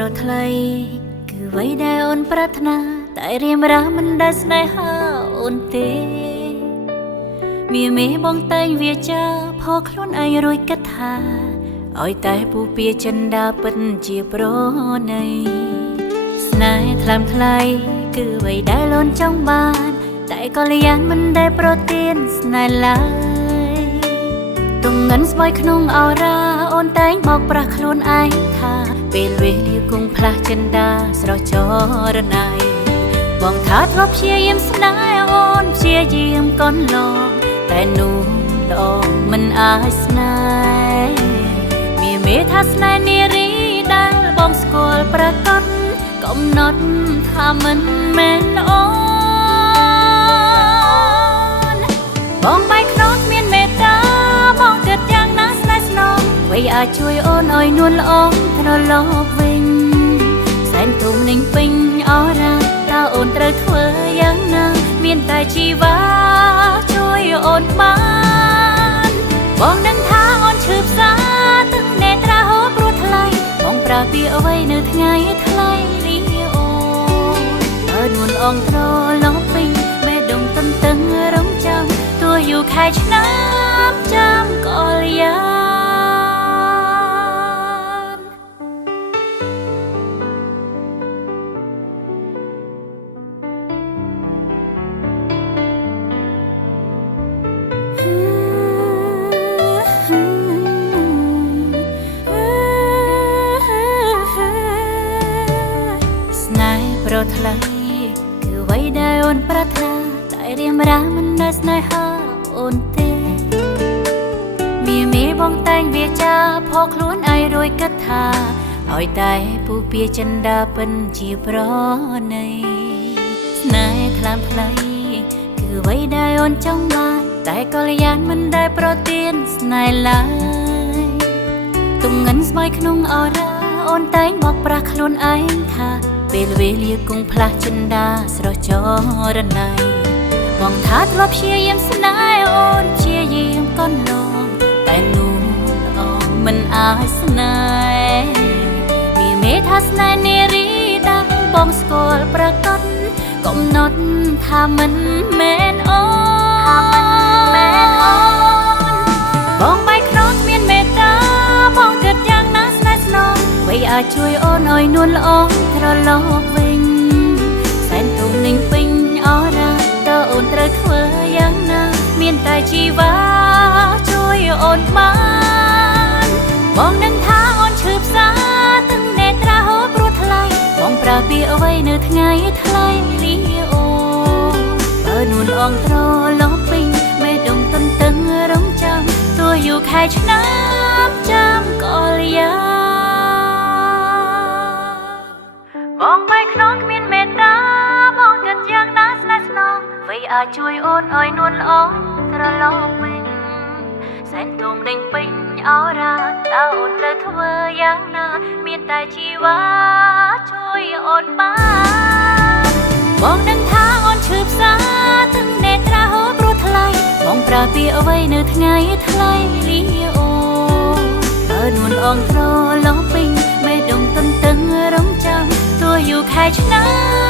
ប្រថ្លៃគឺអ្វីដែលអូនប្រាថ្នាតែរៀមរាមិនដែលស្នេហាអូនទេមេបងតែងវាចាផោខ្លួនឯងរួចគិតថាឲ្យតែពូពៀចិនដាពិតជាប្រណីស្នេហ៍ថ្លើមថ្លៃគឺអ្វីដែលអូនចង់បានតែក៏លៀនមិនដែលប្រទានស្នេហ៍ឡើយទងងិនស្បើយក្នុងអរ៉ាអូនតែងបោកប្រាស់ខ្លួនឯងថាពេលវេលាគង់ផ្លាស់ចិនដាស្រស់ចរណៃបងថាធ្លាប់ព្យាយាមស្នេហ៍អូនព្យាយាមកន់ឡងតែនោះល្អមិនអាចស្នេហ៍មេថាស្នេហ៍នារីដែលបងស្គាល់ប្រកបកំណត់ថាមិនមែនអូនបងបែកខ្នងគ្មានមេត្តាបងគិតយ៉ាងណាស្នេហ៍ស្នងអ្វីអាចជួយអូនឲ្យនួនល្អត្រឡប់វិញសែនទុំនឹងពេញអរ៉ាតើអូនត្រូវធ្វើយ៉ាងណាមានតែជីវ៉ាជួយអូនបានបងដឹងថាអូនឈឺផ្សាទឹកនេត្រាហូរព្រោះថ្លៃបងប្រាពីអ្វីនៅថ្ងៃថ្លៃនេះអូនបើនួនអងត្រឡប់វិញបេះដូងទន្ទឹងរងចាំទោះយូរខែឆ្នាំចាំក៏យ៉ាងប្រថ្លៃគឺអ្វីដែលអូនប្រាថ្នាតែរៀមរាមិនដែលស្នេហាអូនទេមេបងតែងវាចាផោខ្លួនឯងរួយគិតថាឲ្យតែពូពៀចិនដាពិនជាប្រណីស្នេហ៍ថ្លើមថ្លៃគឺអ្វីដែលអូនចង់បានតែក៏លៀនមិនដែលប្រទានស្នេហ៍ឡើយទងងិនស្បើយក្នុងអរ៉ាអូនតែងបោកប្រាស់ខ្លួនឯងថាពេលវេលាគង់ផ្លាស់ចិនដាស្រស់ចរណៃបងថាធ្លាប់ព្យាយាមស្នេហ៍អូនព្យាយាមកន់ឡងតែនោះល្អមិនអាចស្នេហ៍មេថាស្នេហ៍នារីដែលបងស្គាល់ប្រកបកំណត់ថាមិនមែនអូនបងបែកខ្នងគ្មានមេត្តាបងគិតយ៉ាងណាស្នេហ៍ស្នងអ្វីអាចជួយអូនឲ្យនួនល្អត្រឡប់វិញសែនទុំនឹងពេញអរ៉ាតើអូនត្រូវធ្វើយ៉ាងណាមានតែជីវ៉ាជួយអូនបានបងនឹងថាអូនឈឺផ្សាទឹកនេត្រាហូរព្រោះថ្លៃបងប្រើពីអ្វីនៅថ្ងៃថ្លៃនេះអូបើនួនអងត្រឡប់វិញបេះដូងទន្ទឹងរងចាំទោះយូរខែឆ្នាំចាំក៏យ៉ាងបងបែកខ្នងគ្មានមេត្តាបងគិតយ៉ាងណាស្នេហ៍ស្នងអ្វីអាចជួយអូនឲ្យនួនល្អត្រឡប់វិញសែនទុំដេញពេញអរ៉ាតើអូនត្រូវធ្វើយ៉ាងណាមានតែជីវ៉ាជួយអូនបានបងដឹងថាអូនឈឺផ្សាទឹកនេត្រាហូរព្រោះថ្លៃបងប្រើពីអ្វីនៅថ្ងៃថ្លៃនេះអូបើនួនអងត្រឡប់វិញបេះដូងទន្ទឹងរងចាំទោះយូរខែឆ្នាំ